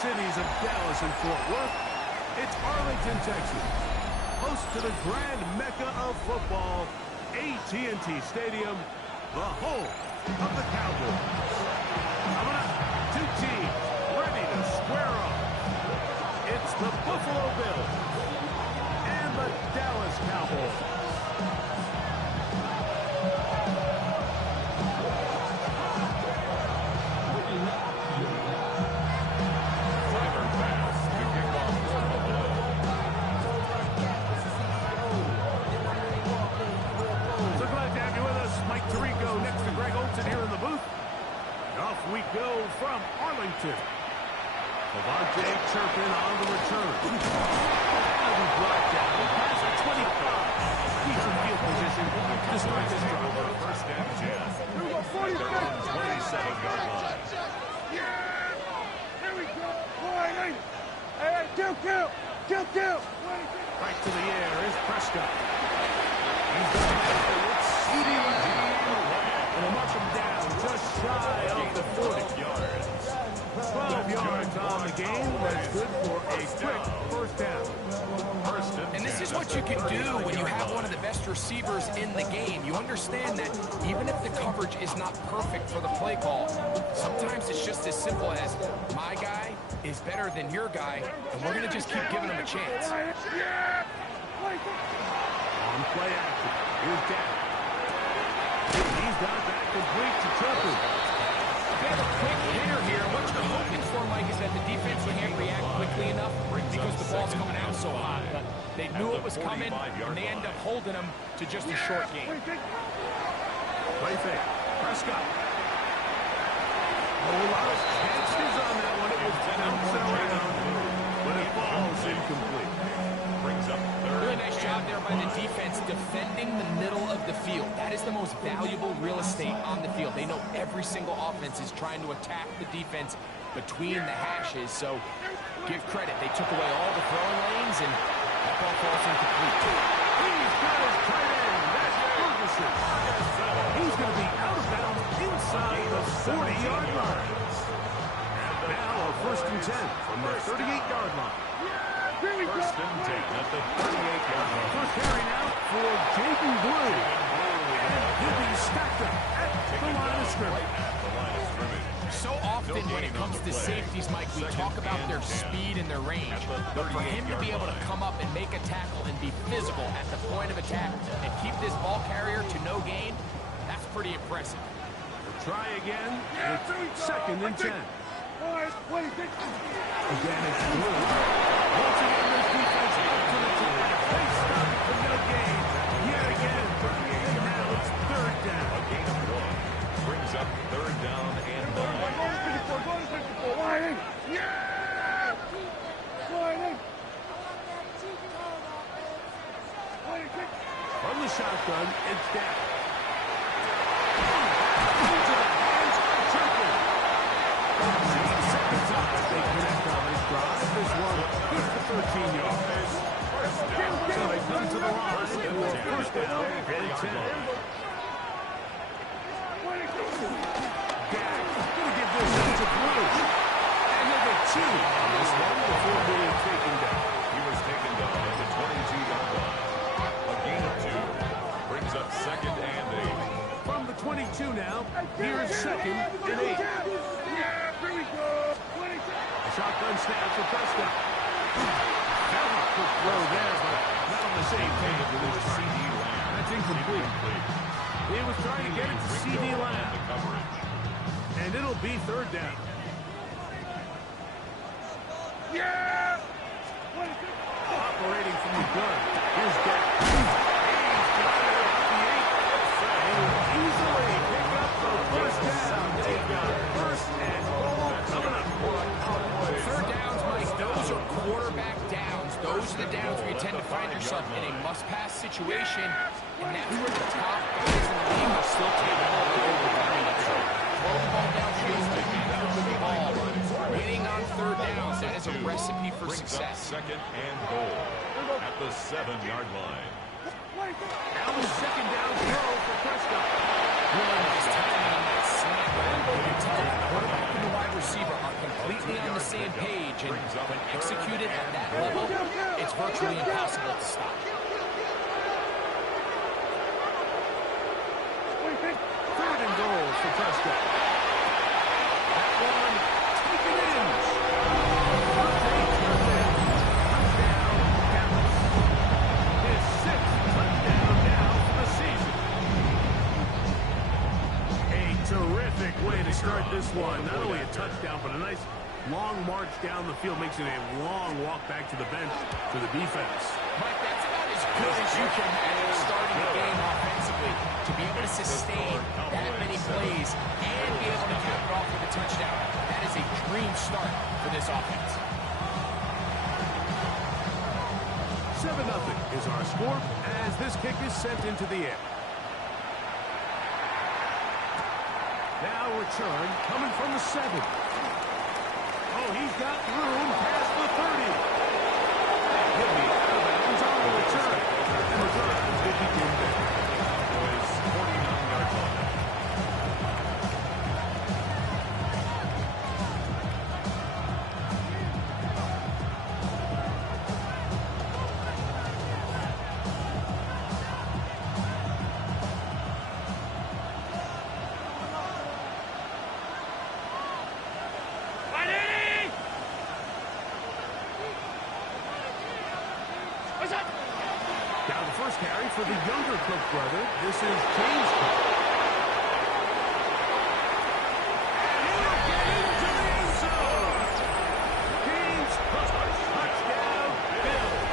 Cities of Dallas and Fort Worth, it's Arlington, Texas, host to the grand mecca of football, AT&T Stadium, the home of the Cowboys. Coming up, two teams ready to square off. It's the Buffalo Bills and the Dallas Cowboys. Here in the booth. And off we go from Arlington. Devontae Turpin on the return. That'll be brought down past the 25. Decent field position to start this drive. First down, 10. They're on the 27-yard line. Yeah! Here we go. Boy, hey, kill. Right to the air is Prescott. He's going afterwards. CD Lamb. And they'll mark him down just shy of the 40 yards. 12 yards on the game. That's good for a quick first down. And this is what you can do when you have one of the best receivers in the game. You understand that even if the coverage is not perfect for the play call, sometimes it's just as simple as my guy is better than your guy, and we're going to just keep giving him a chance. On play action. Here's Dak. He's got that complete to Turpin. They have a quick hitter here. What you're hoping for, Mike, is that the defense can't react quickly enough because the ball's coming out so hot. But they knew it was coming, and they end up holding them to just a short game. Play fake. Prescott. A lot of chances on that one. It was bouncing around, but it falls incomplete. Brings up third. Really nice job there by the defense defending the middle of the field. That is the most valuable real estate on the field. They know every single offense is trying to attack the defense between the hashes, so give credit. They took away all the throwing lanes, and that ball falls incomplete. He's got his tight end. That's Ferguson. He's going to be out of bounds inside the 40-yard line. And now a 1st and 10 from the 38-yard line. First and 10 at the 38-yard line. First carry now for Jaden Blue. And he'll be stacked up at the line of scrimmage. So often when it comes to safeties, Mike, we talk about their speed and their range. But for him to be able to come up and make a tackle and be physical at the point of attack and keep this ball carrier to no gain, that's pretty impressive. Try again. It's 2nd and 10. Again, it's Blue. Once again, this defense up to the top. They stop it for no gain. Yet again. And now it's 3rd down. A gain of 1. Brings up 3rd down and 9. From the shotgun, it's down. They connect on this drive. This one good for 13 yards. So they come to the line and will first down and 10. Dak going to give this one to Blue. And they'll get 2 on this one before being taken down. He was taken down at the 22-yard line. A gain of 2. Brings up 2nd and 8. From the 22 now, here's 2nd and 8. Shotgun snap for Prescott. Quick throw there, but not on the same page with his CD Lamb. That's incomplete. He was trying to get it to CD Lamb. And it'll be 3rd down. Yeah! Operating from the gun. Here's Dak. He's got it at the 8. And will easily pick up the first down. They've got 1st and goal coming up. 3rd downs, Mike, those are quarterback downs. Those are the downs where you tend to find yourself in a must-pass situation, and that's where the top guys in the league are still taking all the way behind it. So, throwing the ball downfield, the ball, winning on 3rd downs, that is a recipe for success. 2nd and goal at the 7-yard line. Now the 2nd down throw for Prescott. Really nice timing on that slant route. You can tell the quarterback and the wide receiver are completely on the same page, and when executed at that level, it's virtually impossible to stop. Third and goal for touchdown. That one taken in. Touchdown, Dallas. His sixth touchdown now for the season. A terrific way to start this one. Not only a touchdown, but a nice long march down the field. Makes it a long walk back to the bench for the defense. Mike, that's about as good as you can imagine starting the game offensively. To be able to sustain that many plays and be able to cap it off with a touchdown, that is a dream start for this offense. 7-0 is our score as this kick is sent into the air. Now return coming from the 7. Oh, he's got room past the 30. He'll be out of bounds on the return. And the drive will begin there. Cowboys 49-yard line. Now the first carry for the younger Cook brother. This is James Cook. And he'll get into the end zone. James Cook, touchdown, Bills.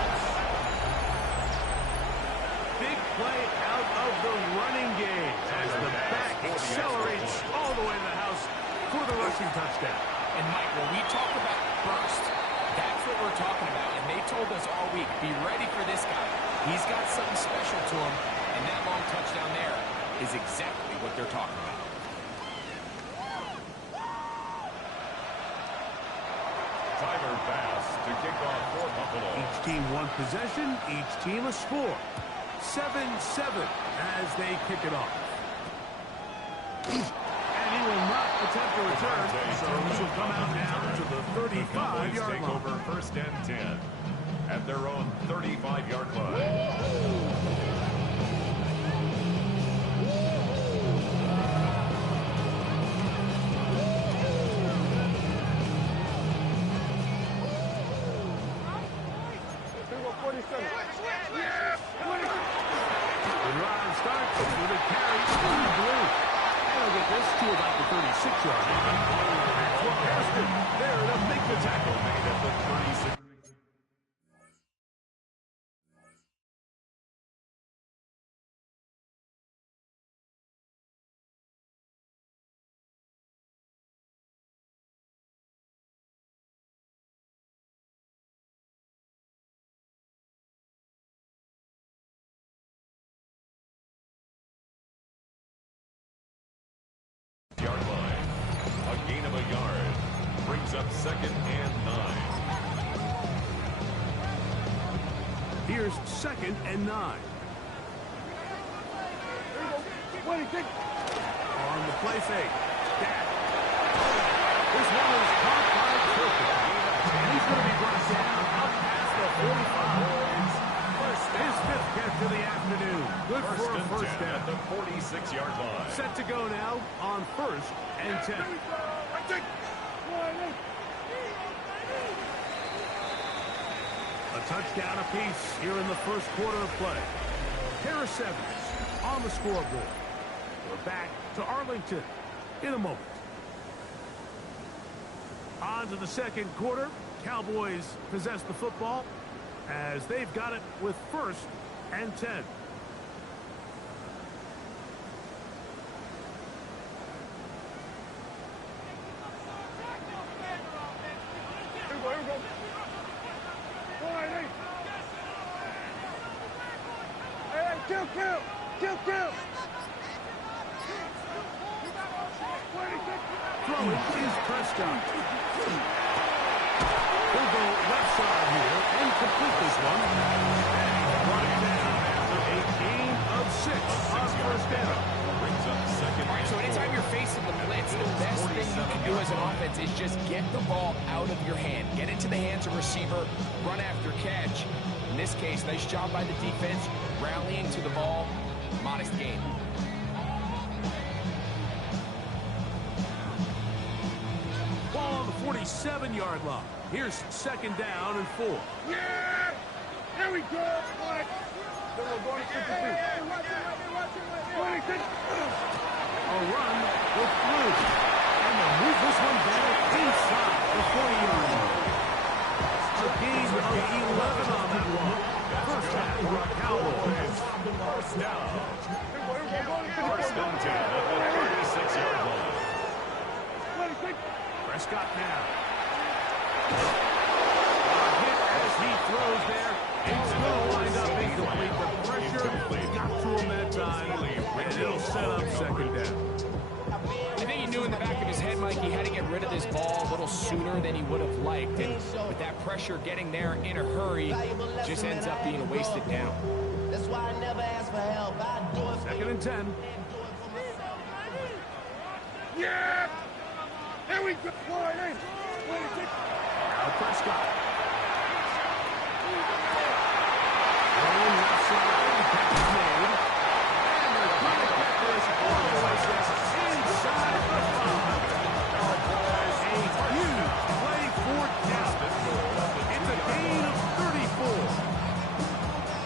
Big play out of the running game as the back accelerates all the way to the house for the rushing touchdown. And Mike, when we talk about burst, that's what we're talking about. And they told us all week, be ready for this guy. He's got something special to him, and that long touchdown there is exactly what they're talking about. Tyler Bass to kick off for Buffalo. Each team one possession, each team a score. 7-7 as they kick it off. And he will not attempt to return, so this will come out now to the 35-yard take line. over first and 10 at their own 35-yard line. The drive starts with a carry through the blue. And they'll get this to about the 36-yard line. Maxwell Gaston there to make the tackle. Made at the 36. Yard line. A gain of a yard. Brings up second and 9. Here's second and 9. On the play fake. Dak. This one is caught by Kirk. And he's going to be brought down up past the 45. His fifth catch of the afternoon. Good for a first down. At the 46-yard line. Set to go now on first and 10. A touchdown apiece here in the first quarter of play. Pair of sevens on the scoreboard. We're back to Arlington in a moment. On to the second quarter. Cowboys possess the football as they've got it with first and 10. Throwing is Prescott. He'll go left side here and complete this one. And he's brought it down after a gain of 6 on first down. Brings up second. All right, so anytime you're facing the blitz, the best thing you can do as an offense is just get the ball out of your hand. Get into the hands of receiver, run after catch. In this case, nice job by the defense, rallying to the ball, modest gain. Ball on the 47-yard line. Here's second down and 4. Yeah! There we go! What? We're going to 52. A run with Blue. And they'll move this one down inside the 40-yard line. A gain of 11 on that one. First half for our Cowboys. First down. First and 10 at the 36-yard line. Prescott now. Hit as he throws there. It's going to wind up incomplete. The pressure got to him that time, and it'll set up second down. I think he knew in the back of his head, Mike, he had to get rid of this ball a little sooner than he would have liked. And with that pressure getting there in a hurry, just ends up being a wasted down. That's why I never ask for help. I do it for Second and 10. Yeah! There we go! Now Prescott. Rolling left side, catch is made. And they're going to get this all the way inside the 5. Cowboys, a huge play for Dallas. It's a gain of 34.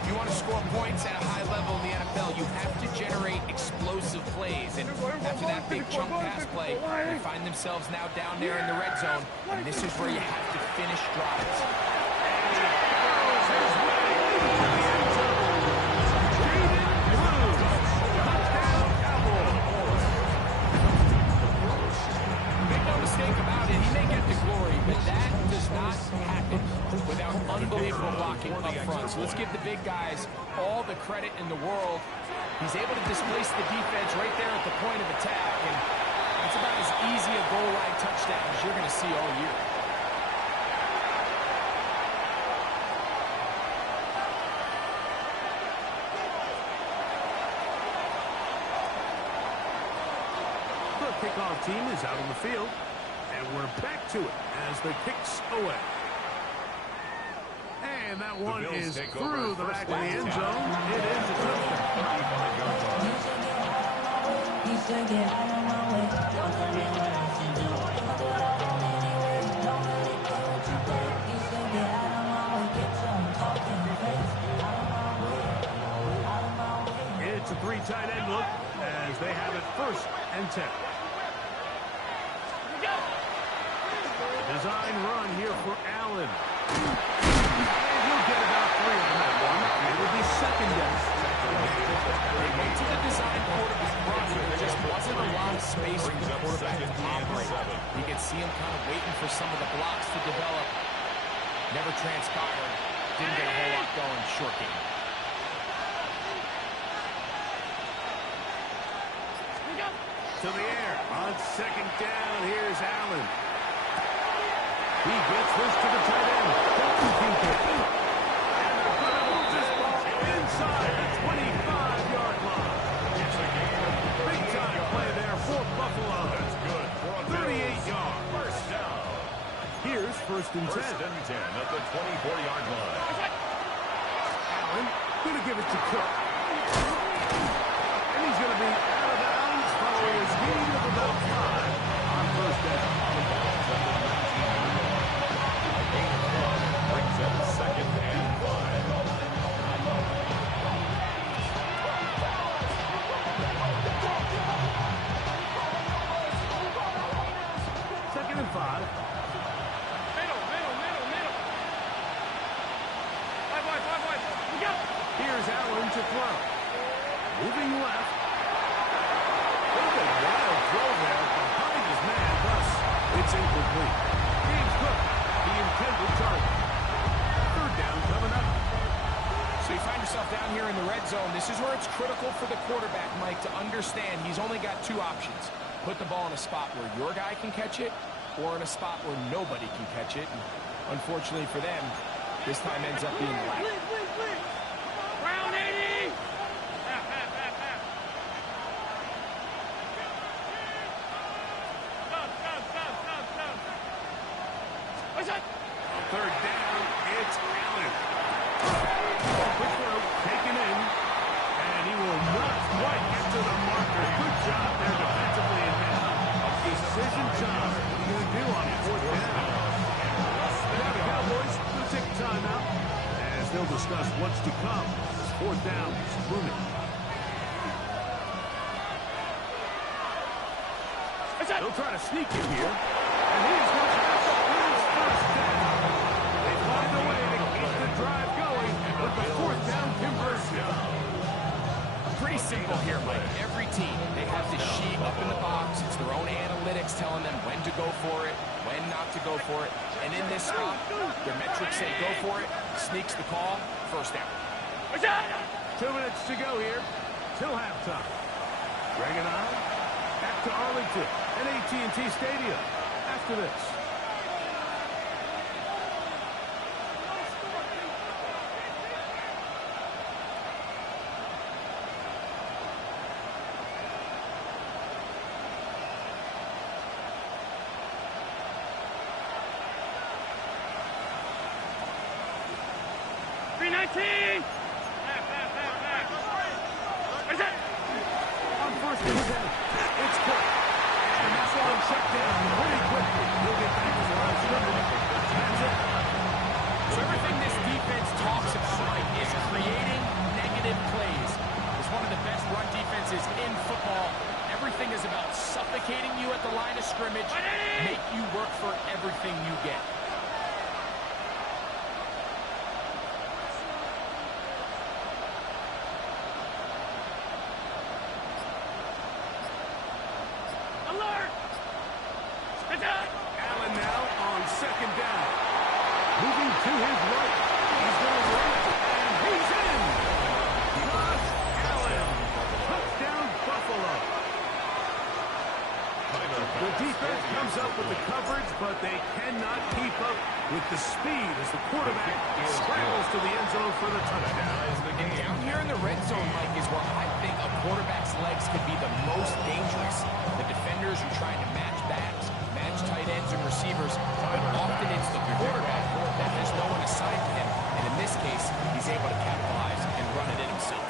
If you want to score points at a high level in the NFL, you have to generate explosive plays. And after that big chunk pass play, they find themselves now down there in the red zone. And this is where you have to finish drives. Make no mistake about it, he may get the glory, but that does not happen without unbelievable blocking up front. So let's give the big guys all the credit in the world. He's able to displace the defense right there at the point of attack, and it's about as easy a goal line touchdown as you're going to see all year. The kickoff team is out on the field, and we're back to it as the kick's away. And that one is through the back of the end zone. It is a touchdown. It's a 3 tight end look as they have it first and 10. Design run here for Allen. And he'll get about 3 on that one. It will be second down. They went to the design quarterback run, and there just wasn't a lot of space for the quarterback to operate. You could see him kind of waiting for some of the blocks to develop. Never transpired. Didn't get a whole lot going. Short game. To the air. On second down, here's Allen. He gets this to the tight end. Doesn't keep it. And they're going to move this ball inside the 25-yard line. It's a game. Big time play there for Buffalo. That's good. 38 yards. First down. Here's first and 10. First and 10 at the 24-yard line. Allen going to give it to Cook. And he's going to be out of bounds following his gain of about 5 on first down. Brings up second and 5. Second and 5. Here's Allen to throw. Moving left. What a wild throw there behind his man. Thus, it's incomplete. James Cook, the intended target. Third down coming up. So you find yourself down here in the red zone. This is where it's critical for the quarterback, Mike, to understand he's only got 2 options. Put the ball in a spot where your guy can catch it, or in a spot where nobody can catch it. And unfortunately for them, this time ends up being the latter. Round 80! third down. It's Allen. Quick throw, taken in. And he will not quite get to the marker. Good job there defensively. And now a decision time. What are you going to do on fourth down? Now the Cowboys will take a timeout as they'll discuss what's to come. Fourth down is looming. They'll try to sneak in here. And he is going to have his first down. They find a way to keep the drive going with the fourth down conversion. Pretty simple here, Mike. Every team, they have this sheet up in the box. It's their own analytics telling them when to go for it, when not to go for it. And in this spot, their metrics say go for it, sneaks the call, first down. 2 minutes to go here till halftime. Greg and I back to Arlington and AT&T Stadium after this. On first and 10, it's cut. And that's all checked down pretty quickly. He'll get back to the line of scrimmage. That's it. So everything this defense talks about, Mike, is creating negative plays. It's one of the best run defenses in football. Everything is about suffocating you at the line of scrimmage, make you work for everything you get. Allen now on second down. Moving to his right. He's going to run it, and he's in. Josh Allen. Touchdown, Buffalo. The defense comes up with the coverage, but they cannot keep up with the speed as the quarterback scrambles to the end zone for the touchdown. And down here in the red zone, Mike, is where I think a quarterback's legs can be the most dangerous. The defenders are trying to match backs, match tight ends and receivers, but often it's the quarterback that has no one assigned to him. And in this case, he's able to capitalize and run it in himself.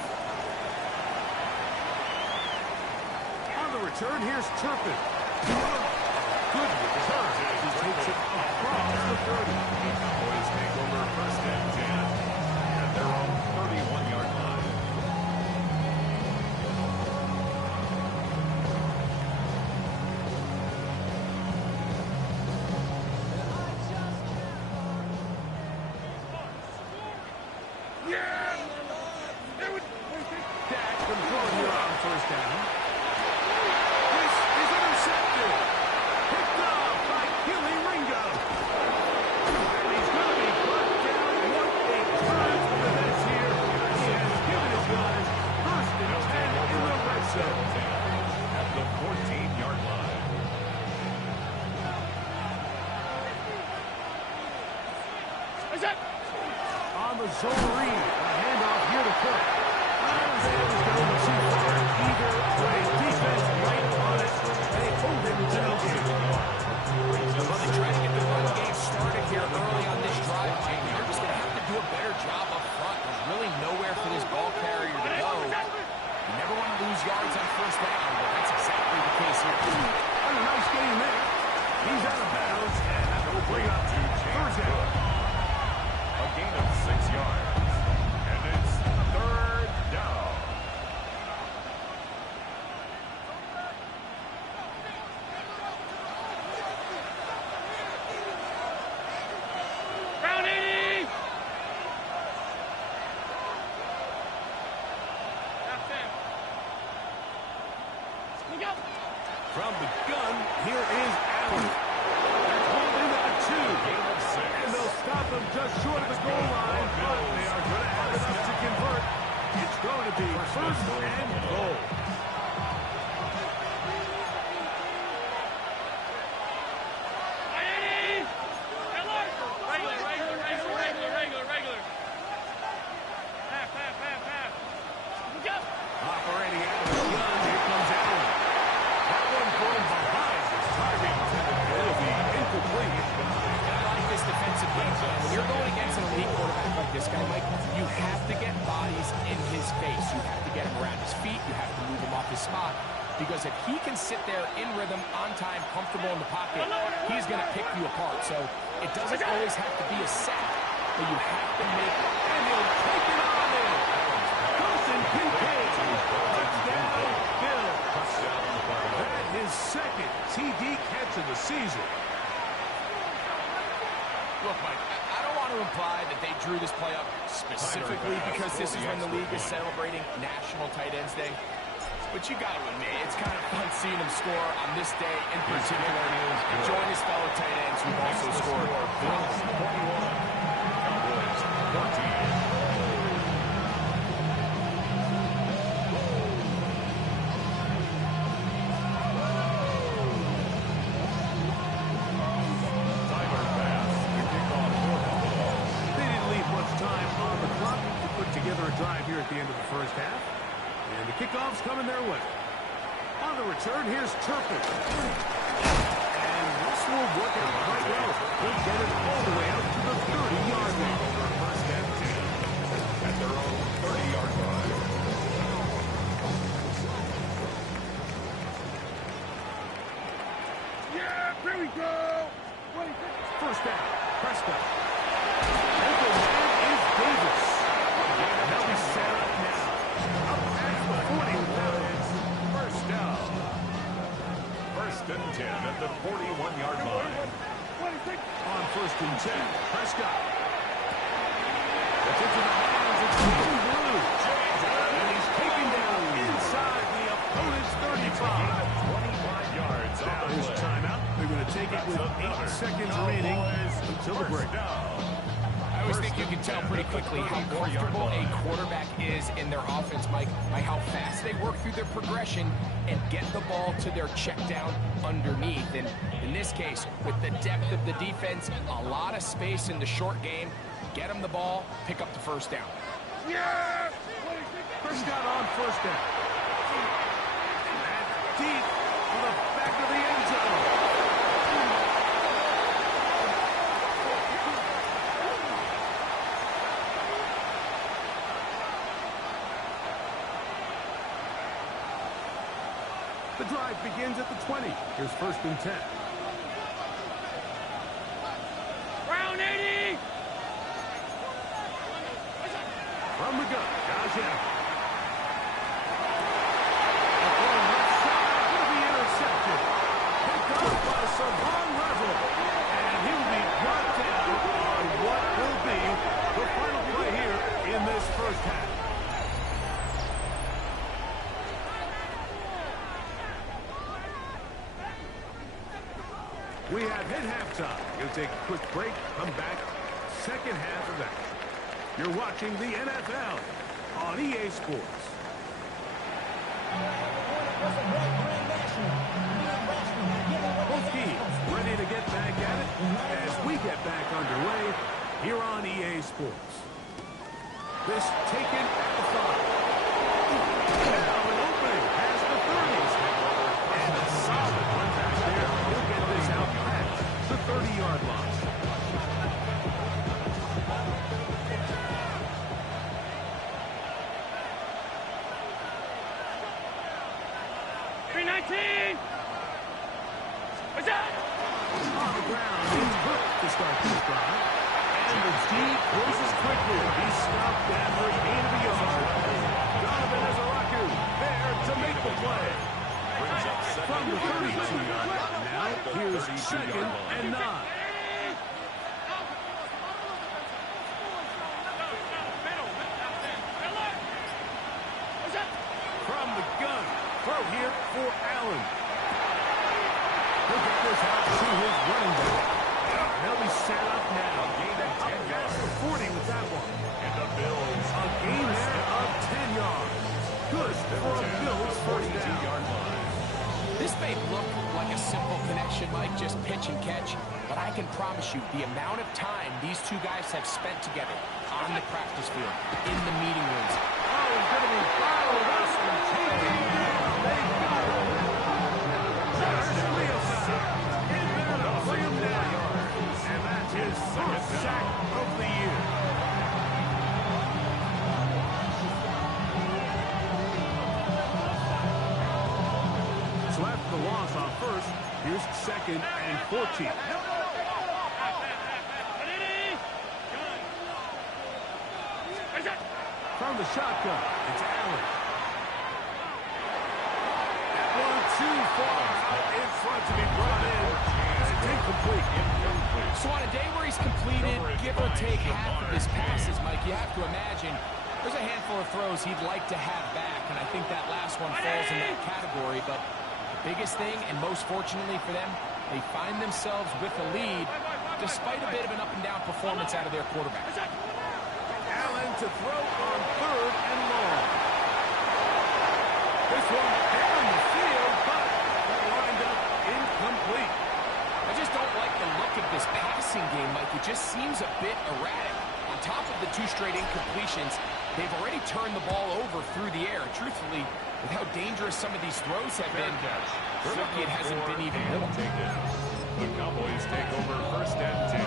On the return, here's Turpin. Good return as he takes it across the 30. Cowboys take over first and 10 at their own 31-yard line. Dak from throwing here on first down. This is intercepted. Picked up by Gilly Ringo. And he's going to be brought down. What a turn for the bench here. He has given his guys first and 10 in the red zone. At the 14-yard line. On the zone read, a handoff here to Cook. Either way, defense right on it. They hold him to no gain. Well, they try to get the run game started here early on this drive, Mike. They're just going to have to do a better job up front. There's really nowhere for this ball carrier to go. You never want to lose yards on first down, but that's exactly the case here. And a nice game there. He's out of bounds, and that will bring up to third down. A gain of 6 yards. And it's third down. From the gun, here is Allen. That's holding at 2. Gain of 6. And they'll stop him just short of the goal line, but they are going to have enough to convert. It's going to be first and goal. Operating out of the gun, here comes Allen. That one thrown behind his target. It'll be incomplete. I like this defensive game plan. you're going against an elite quarterback like this guy, Mike, you have to get bodies in his face. You have to get him around his feet. You have to move him off his spot. Because if he can sit there in rhythm, on time, comfortable in the pocket, he's going to pick you apart. So it doesn't always have to be a sack, but you have to make it. And he'll take it on in. Wilson Kincaid. Touchdown, Bill. That his second TD catch of the season. Look, Mike, I don't want to imply that they drew this play up specifically because this is when the league is celebrating National Tight Ends Day. But you got to admit, it's kind of fun seeing him score on this day in particular and join his fellow tight ends who've also scored. 21. Cowboys 14. Together a drive here at the end of the first half. And the kickoff's coming their way. On the return, here's Turpin. And this will work out quite well. He'll get it all the way out to the 30-yard line. First and 10 at their own 30-yard line. Yeah, here we go. First down, Prescott. Open man is Davis. They'll be set up now. Up past the 40 yards. First down. First and 10 at the 41-yard line. On first and 10, Prescott. It's into the hands of Blue. And he's taken down inside the opponent's 35. 25 yards. Now his timeout. They're going to take it with 8 seconds remaining until the break. I always think you can tell pretty quickly how comfortable a quarterback is in their offense, Mike, by how fast they work through their progression and get the ball to their check down underneath. And in this case, with the depth of the defense, a lot of space in the short game, get them the ball, pick up the first down. Yeah! Prescott on first down. And deep to the back of the end zone. The drive begins at the 20. Here's first and 10. Round 80! From the gun, Gazelle. The throw left side will be intercepted. Picked up by Savon Level. And he'll be brought down on what will be the final play here in this first half. We have hit halftime. We'll take a quick break, come back, second half of action. You're watching the NFL on EA Sports. Both teams ready to get back at it as we get back underway here on EA Sports. This taken at the 5. Now an opening past the 30s. And a solid run back there. He'll get this out past the 30-yard line. What's that? On the ground, it's Cook to start this drive. And the D closes quickly. He's stopped at the 8 of the yard. Donovan Ezaraku there to make the play. From the 32-yard line now, here's second and 9. From the gun, throw here for Allen. He'll get this out to his running back. They'll be set up now. Up past the 40 with that one. And the Bills. A gain there of 10 yards. Good for a Bills first down. This may look like a simple connection, Mike, just pitch and catch, but I can promise you the amount of time these two guys have spent together on the practice field, in the meeting rooms. Oh, he's going to be fouled up and taken down. They got him. In there to play him down. And that's his first sack of first. Here's 2nd and 14. From the shotgun, it's Allen. That one too far out in front to be brought in. It's incomplete. So on a day where he's completed, give or take half of his passes, Mike, you have to imagine there's a handful of throws he'd like to have back, and I think that last one falls in that category. But the biggest thing, and most fortunately for them, they find themselves with a lead despite a bit of an up-and-down performance out of their quarterback. Allen to throw on 3rd and long. This one down the field, but that lined up incomplete. I just don't like the look of this passing game, Mike. It just seems a bit erratic. On top of the 2 straight incompletions, they've already turned the ball over through the air. Truthfully, with how dangerous some of these throws have been, it hasn't been even more. The Cowboys take over 1st and 10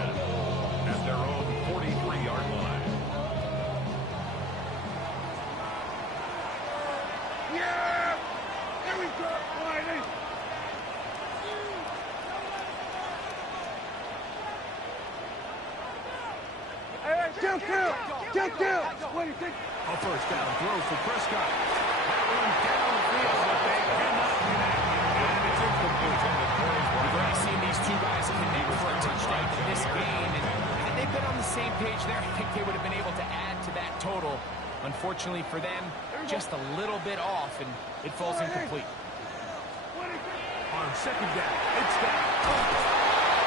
at their own 43-yard line. Yeah! Here we go, Whitey! Hey, kill! What do you think? A 1st down throw for Prescott. That one downfield, but they cannot connect. And it's incomplete. We've already seen these 2 guys connect for a touchdown in this game, and had they been on the same page there, I think they would have been able to add to that total. Unfortunately for them, just a little bit off, and it falls incomplete. On 2nd down, it's down.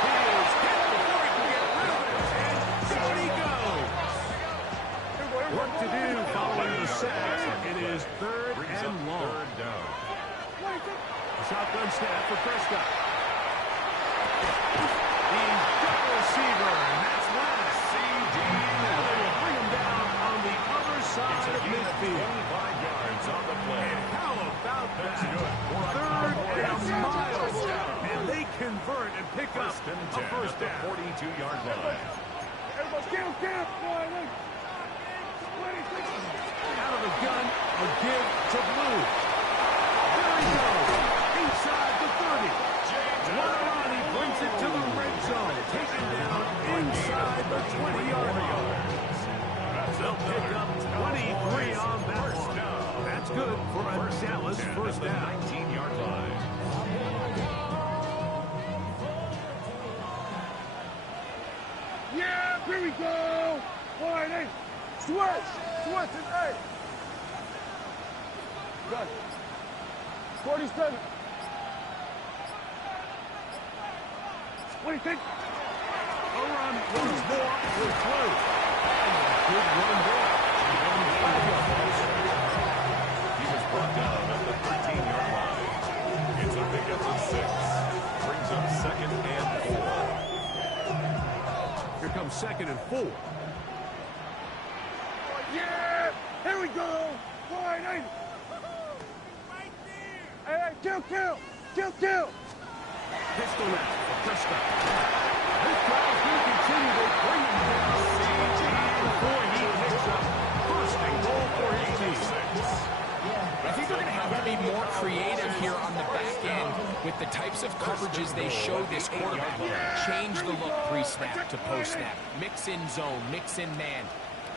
He is hit before he can get rid of it, and down he goes. Work to do following the sack. It is 3rd and long. 3rd down. A shotgun snap for Prescott. He's got a receiver, and that's last. CD. They will bring him down on the other side of midfield. 25 yards on the play. And how about that? That's good. 3rd and miles. And they convert and pick up First and a 10 first at the down. 42-yard line. Everybody, Whitey! Out of the gun, a give to Blue. There he goes, inside the 30. He brings it to the red zone, taken down inside the 20-yard line. They'll pick up 23 on that one. That's good for a Dallas first down. 19-yard line. Yeah, here we go! Whitey! Switch is 8. Good. 47. What do you think? A run once more with Blue. Good run there. 5 yards. He was brought down at the 13-yard line. It's a pickup of 6. Brings up 2nd and 4. Here comes 2nd and 4. Yeah! Here we go! Whitey! Hey, kill! Pistol now for Prescott. This drive's going to continue to bring him down before he picks up 1st and goal for his team. I think they're going to have to be more creative here on the back end with the types of coverages they show this quarterback. Change the look pre-snap to post-snap. Mix in zone, mix in man.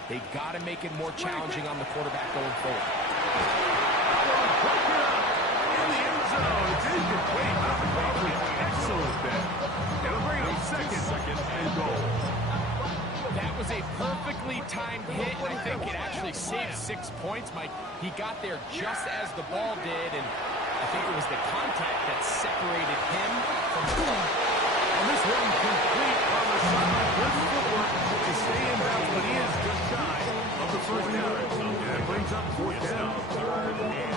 They've got to make it more challenging on the quarterback going forward. In the end zone, it's incomplete. Excellent there. It'll bring up 2nd and goal. That was a perfectly timed hit, and I think it actually saved 6 points, Mike. He got there just as the ball did, and I think it was the contact that separated him from the ball. And this one complete on the side. Good footwork to stay in bounds, but he is just shy of the first down. And that brings up 4th down.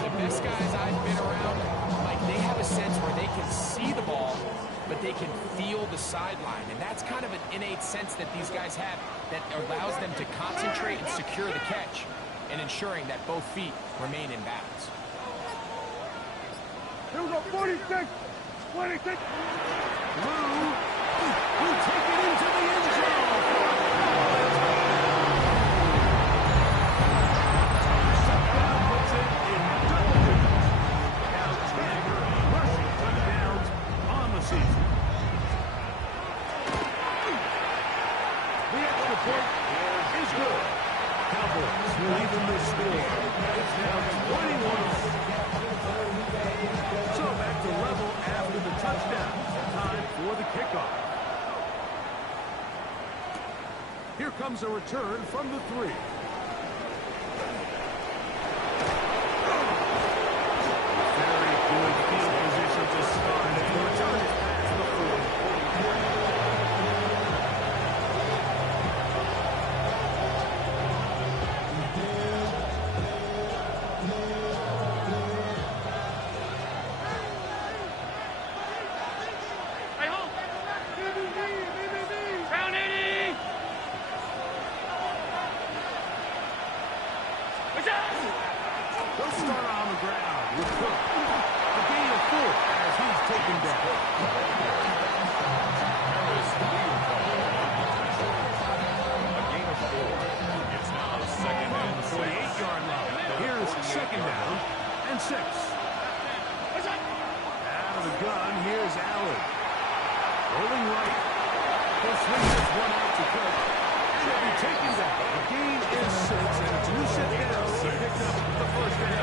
The best guys I've been around, Mike, they have a sense where they can see the ball, but they can feel the sideline. And that's kind of an innate sense that these guys have that allows them to concentrate and secure the catch and ensuring that both feet remain in bounds. Here we go, 46! 26! Blue will take it into the end zone. Puts it in double digits. Now 10 rushing touchdowns extra point is good. Cowboys will even the score. It's now 21. So back to level after the touchdown. Time for the kickoff. Here comes a return from the 3. Very good field position to start. And the return is past the 40. They'll start on the ground with Cook. A gain of 4 as he's taken down. A gain of 4. It's now second and 6. 48-yard line. Here's second down and 6. Out of the gun, here's Allen. Rolling right. He'll swing this one out to Cook. And he'll be taken down. The gain is 6, and 2 set down. He picked up the first down.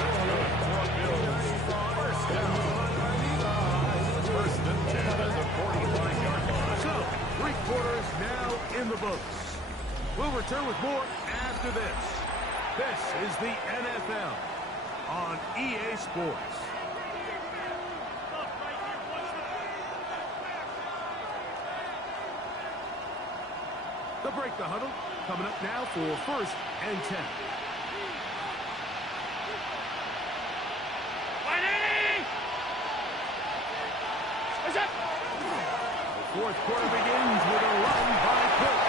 First and 10 at the 45-yard line. So, 3 quarters now in the books. We'll return with more after this. This is the NFL on EA Sports. They'll break the huddle. Coming up now for first and 10. Fourth quarter begins with a run by Cook.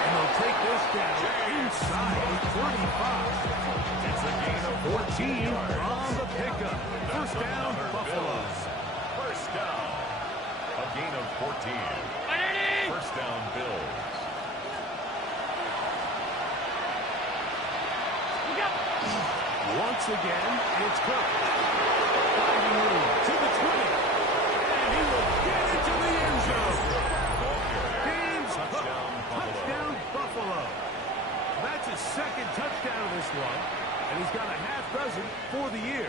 And they'll take this down inside the 35. It's a gain of 14 on the pickup. First down, Buffalo. First down. A gain of 14. First down, Bills. Once again, it's Cook. Finding room to the 20. And he will get into the end zone. Game's touchdown, Buffalo. That's his second touchdown of this one. And he's got a half dozen for the year.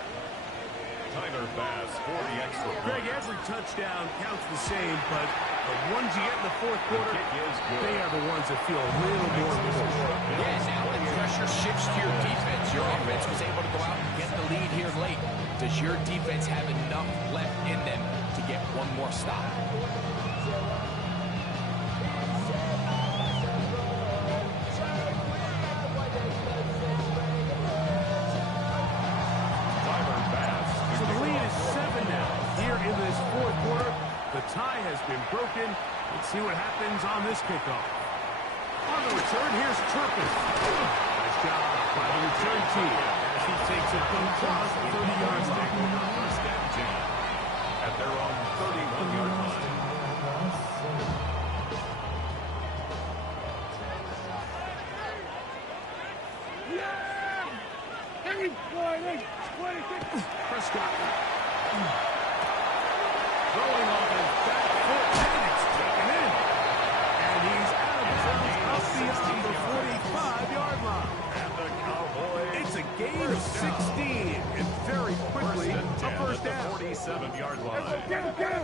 Tyler Bass for the extra point. Greg, every touchdown counts the same, but the ones you get in the fourth quarter, they are the ones that feel a little more important. Yeah, now when pressure shifts to your defense, your offense was able to go out and get the lead here late. Does your defense have enough left in them to get one more stop? The tie has been broken. Let's see what happens on this kickoff. On the return, here's Turpin. Nice job by the return team as he takes it from across the 30-yard line. First and 10 at their own 31-yard line. Prescott. Throwing off his back foot, and it's taken in. And he's out of bounds up beyond the 45-yard line. And the Cowboys. It's a gain of 16, and very quickly a first down. 47-yard line. Get him, get him.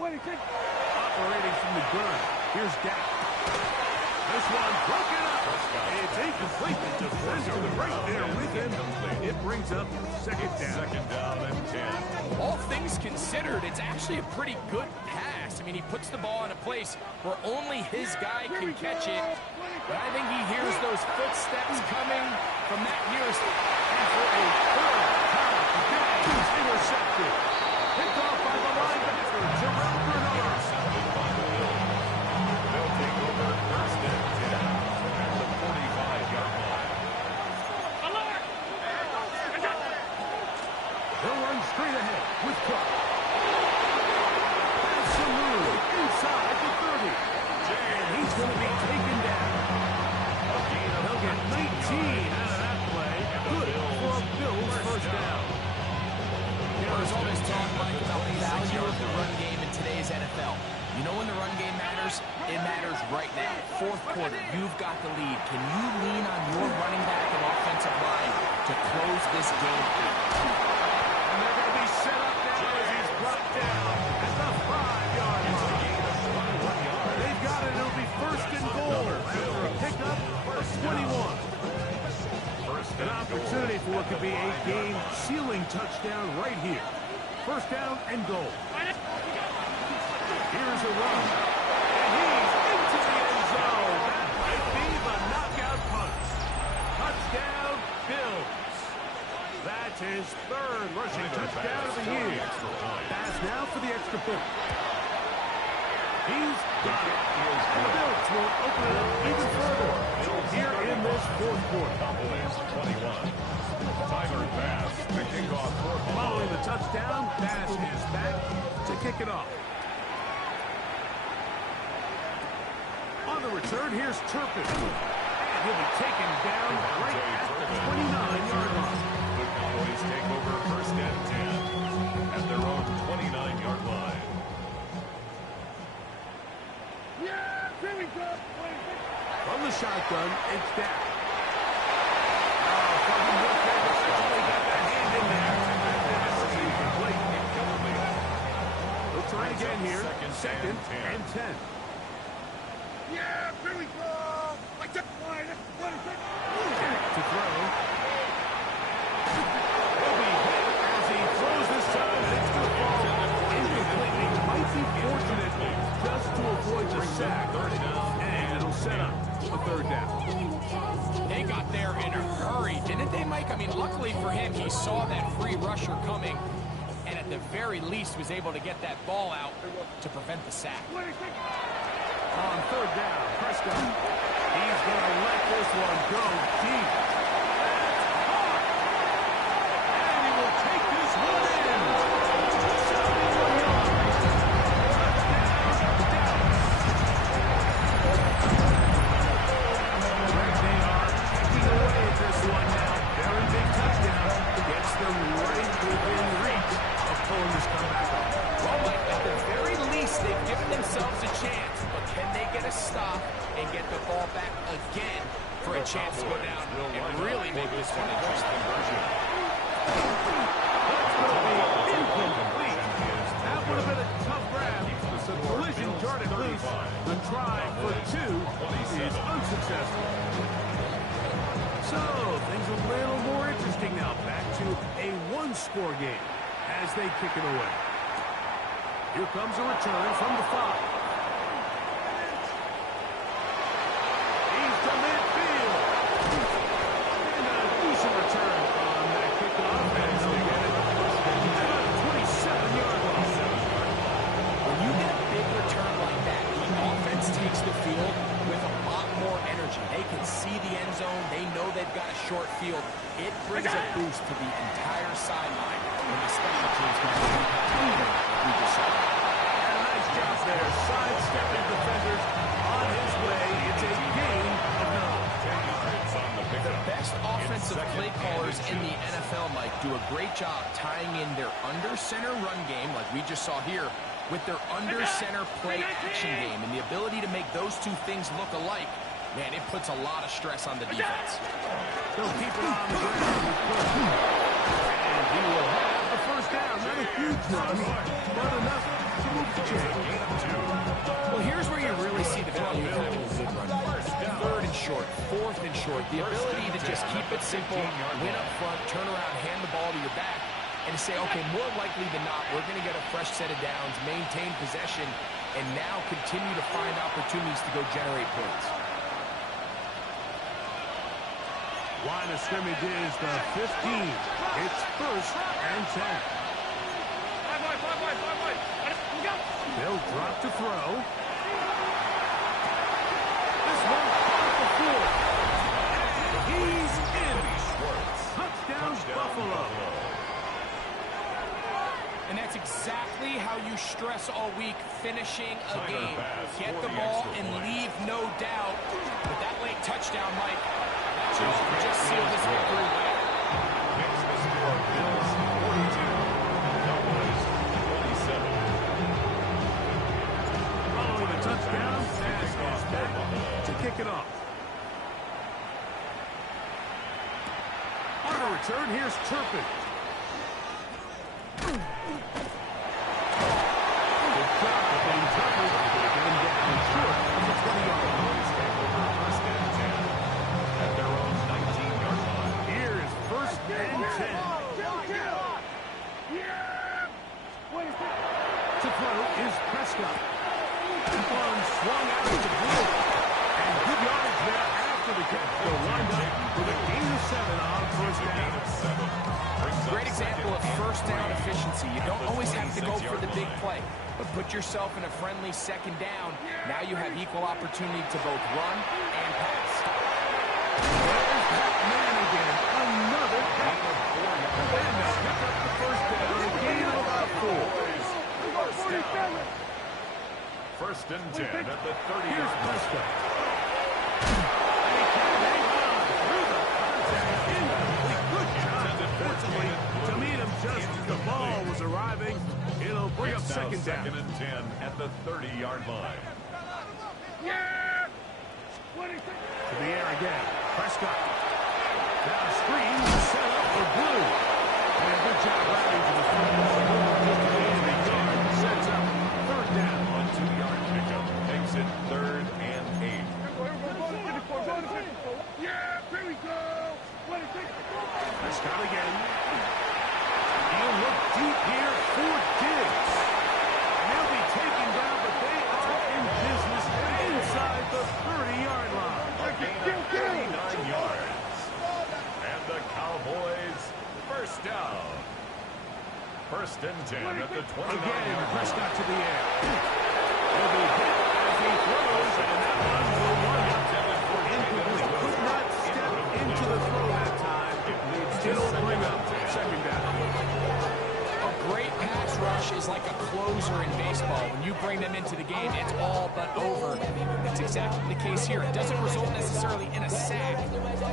Operating from the gun. Here's Dak. This one broken up. It's incomplete. The defender right there with him. It brings up second down. Second down and 10. All things considered, it's actually a pretty good pass. I mean, he puts the ball in a place where only his guy can catch it. But I think he hears those footsteps coming from that nearest. And for a third time, the guy is intercepted. Picked off by the linebacker, Jerome Bernard. Intercepted by the Bills. They'll take over first and 10 at the 45-yard line. They'll run straight ahead with Cook. Has some room inside the 30. And he's going to be taken down. They'll get 19 out of that play. Good for a Bills first down. There's all this talk, Mike, about the value of the run game in today's NFL. You know when the run game matters? It matters right now. Fourth quarter, you've got the lead. Can you lean on your running back and offensive line to close this game out? And they're going to be set up now as he's brought down at the 5-yard line. They've got it. It'll be first and goal after a pickup for 21. An opportunity for what could be a game-sealing touchdown right here. First down and goal. Here's a run. And he's into the end zone. That might be the knockout punch. Touchdown, Bills. That's his third rushing touchdown of the year. Pass now for the extra point. He's got it. And the Bills will open it up even further here in this fourth quarter. Cowboys 21. Tyler pass to kick off. Following the touchdown, pass is back to kick it off. On the return, here's Turpin. And he'll be taken down right at the 29-yard line. The Cowboys take over first and 10 at their own 29-yard line. Yeah, here we go. From the shotgun, it's down. Oh, fucking good there. They got that hand in there. This is incomplete. We'll try again here. Second and 10. Yeah, here we go. Like that. Back to throw. He'll be hit as he throws this time. And it's going to fall incomplete. He might be fortunate just to avoid the sack. And it'll set up a third down. They got there in a hurry, didn't they, Mike? I mean, luckily for him, he saw that free rusher coming, and at the very least was able to get that ball out to prevent the sack. On third down, Prescott. He's going to let this one go deep. That's hard. And he will take this one in. 71 yards. Touchdown, Dallas. Right, they are taking away at this one now. Very big touchdown. Gets them right within reach of pulling this comeback off. Well, Mike, at the very least, they've given themselves a chance. But can they get a stop and get the ball back again for a chance to go down and really make this one interesting? That's going to be incomplete. That would have been a tough grab. The collision jarred it loose. The try for two is unsuccessful. So, things a little more interesting now. Back to a one-score game as they kick it away. Here comes a return from the 5. He's to midfield. And a decent return on that kickoff. And he'll get it at a 27-yard line. When you get a big return like that, the offense takes the field with a lot more energy. They can see the end zone. They know they've got a short field. It brings a boost to the entire sideline when the special teams come in. We just saw. And a nice job there. Sidestepping defenders on his way. It's a gain of 9. The best offensive play callers in the NFL, Mike, do a great job tying in their under-center run game, like we just saw here, with their under-center play action game. And the ability to make those two things look alike, man, it puts a lot of stress on the defense. They'll keep it on the ground. And he will have the first down. Not a huge run, but enough to move the chain. Well, here's where you really see the value of having a good run. Third and short, fourth and short. The ability to just keep it simple, win up front, turn around, hand the ball to your back, and say, okay, more likely than not, we're going to get a fresh set of downs, maintain possession, and now continue to find opportunities to go generate points. Line of scrimmage is the 15. It's first and 10. They'll drop to throw. This one off the floor. And he's in. Touchdown, Buffalo. And that's exactly how you stress all week, finishing a game. Get the ball and leave no doubt. But that late touchdown, Mike, just seal this victory. Makes the score Bills 42, And here's Turpin. Good job of being Turpin. Get him down short of the 20-yard line. First and 10 at their own 19-yard line. Here's first and 10. To throw is Prescott. One swung out to the blue. And good yardage there after the catch. They'll wind up with a gain of 7 on first down. Great example of first down efficiency. You don't always have to go for the big play, but put yourself in a friendly second down. Now you have equal opportunity to both run and pass. There's that man again. Another catch. And they'll pick up the first down. A gain of about 4. First and 10 at the 30-yard line. Here's Prescott. And he can't hang on through the contact. Incomplete. Good job defensively to meet him just as the ball was arriving. It'll bring up second down. Second and 10 at the 30-yard line. To the air again. Prescott. Now screen set up for Blue. And a good job routing to the front. Just a gain of a yard. Sets up third down. On 2-yard pickup makes it 3rd and 8. Prescott again. He'll look deep here for Diggs. And he'll be taken down, but they are in business inside the 30-yard line. A gain of 39 yards. And the Cowboys first down. First and 10 at the 29-yard Again, line. Prescott to the air. He'll be hit as he throws, and that one will wind up incomplete. Could not step into the throw that time. It'll bring up second down. A great pass rush is like a closer in baseball. When you bring them into the game, it's all but over. That's exactly the case here. It doesn't result necessarily in a sack,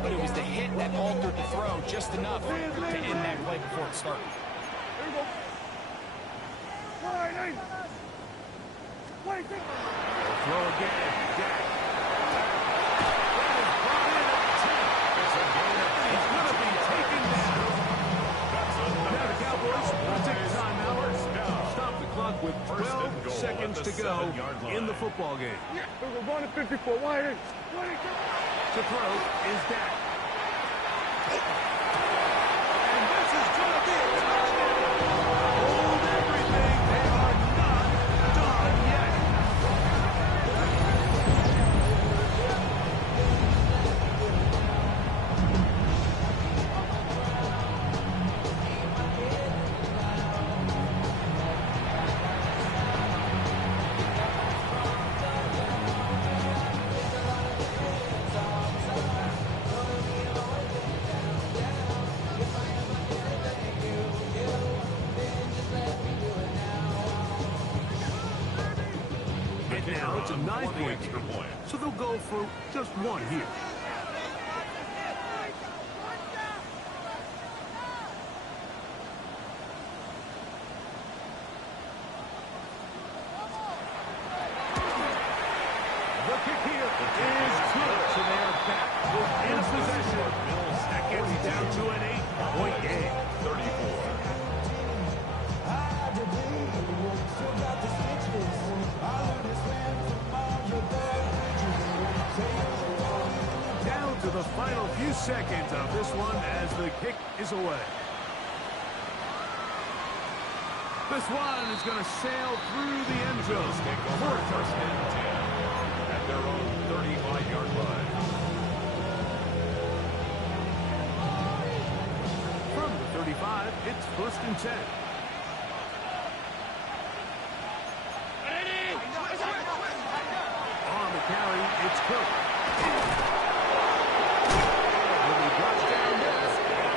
but it was the hit that altered the throw just enough to end that play before it started. Throw again. Dak. That is brought in at 10. It's a gain of He's going to be taken down. Now the Cowboys will take a timeout. Stop the clock with 12 seconds to go in the football game. To throw is Dak. And this is going to be a touchdown. Hold everything. They are not done yet. Now it's a 9-point extra game, point. so they'll go for just one here. The kick here is good, so they are back within possession. Seconds down to an 8-point game. 34. Down to the final few seconds of this one as the kick is away. This one is going to sail through the end zone. Take over first and 10 at their own 35-yard line. From the 35, it's first and 10. On the carry, it's Cook. When he drops down there,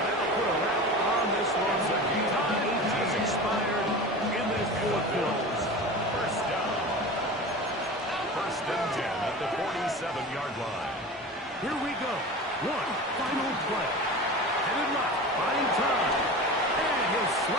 that'll put a wrap on this one. The time has expired in this fourth quarter. First down. First and 10 at the 47-yard line. Here we go. One final play. Headed left, buying time. And he'll slide.